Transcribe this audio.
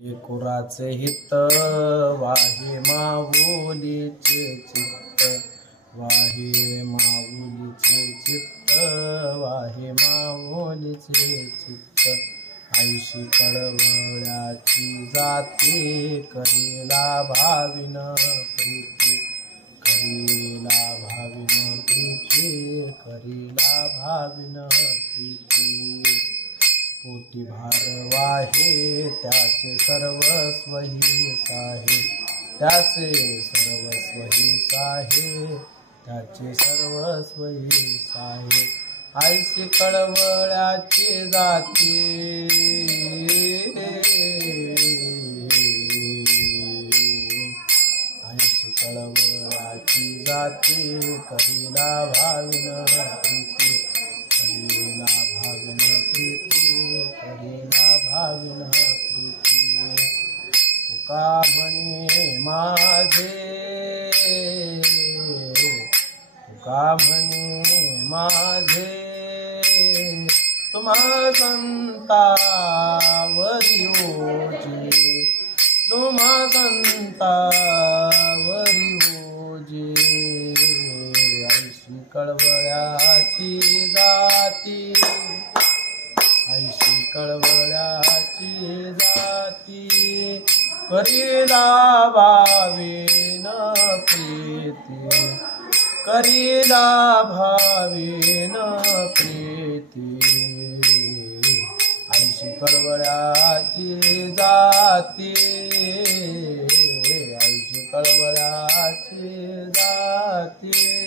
एकुराचे हित वाहे माऊलीचे चित्त, वाहे माऊलीचे चित्त, वाहे माऊलीचे चित्त। आईशी कळवळ्याची जाती, करीला भाविन प्रीती, करीला भाविन प्रीती, करीला भाविन प्रीती। पोटी भार वाहे त्याचे सर्वस्व ही साहे, त्याचे सर्वस्व ही साहे, त्याचे सर्वस्व ही साहे। आईशी कळवळ्याची जाती, आईशी कळवळ्याची जाती, करीला भाविन प्रीती, करीला भाविन प्रीती, करीला भाविन प्रीती। तुका म्हणे माझे, तुका म्हणे माझे, तुम्हा संतावरी ओजे, तुम्हा संतावरी ओजे। आईशी कळवळ्याची जाती, आईशी कळवळ्याची जाती, करीला भाविन प्रीती, करीला भाविन प्रीती। आईशी कळवळ्याची जाती, आईशी कळवळ्याची जाती।